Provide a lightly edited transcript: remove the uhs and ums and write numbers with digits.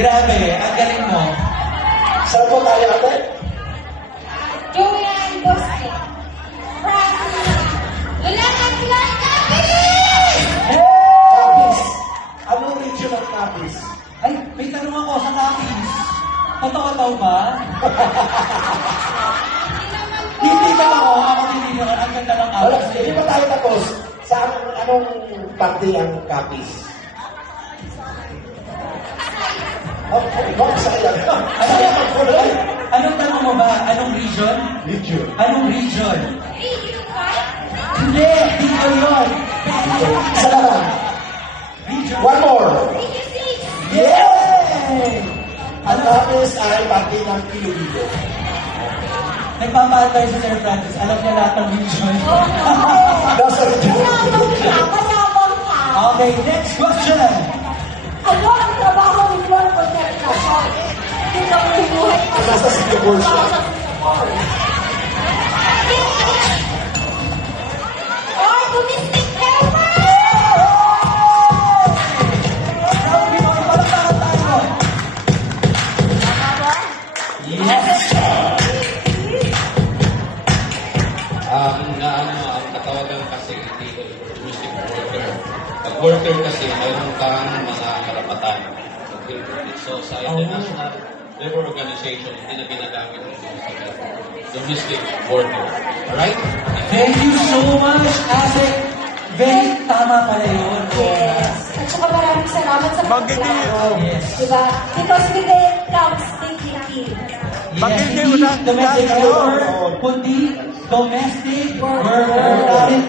Grabe, ang galing mo. Saan po tayo ate? Joanne Bosque. From Ulangan, Capiz. Anong region ng Capiz? Ay, may tanong ako sa Capiz. Totoo ba? Hindi ba ako? Ako hindi naman. Ang ganda ng Wala, awas. hindi pa tayo tapos. Saan, anong parte ang Capiz? Sayang. Sayang ang kulay. Anong tanong mo ba? Anong region? Region. Anong region? Region 5. Hindi, dito yun. Isa na lang. Region. One more. Region 6. Yay! Ang Capiz ay parte ng Iloilo. Nagpapaantay si Sir Francis. Alam niya lahat ng region. Nasa region. Manabang ka. Okay, next question. Ano ang trabaho ni Juan Concertacion? Dito ang binuhay ko. Nasa Singapore siya. Or domestic helper! Sabi mo, ipalakpakan tayo. Yes! Ang katawagan kasi hindi ko domestic worker. Pag worker kasi, mayroon kang mga karapatan. So sa International Labor Organization, hindi na ginagamit ng domestic worker. Alright? Thank you so much, Ate. Very tama pala yun. Yes. At saka maraming salamat sa pagplano. Yes. Diba? Because with it comes dignity. Yes, hindi domestic worker, kundi domestic worker.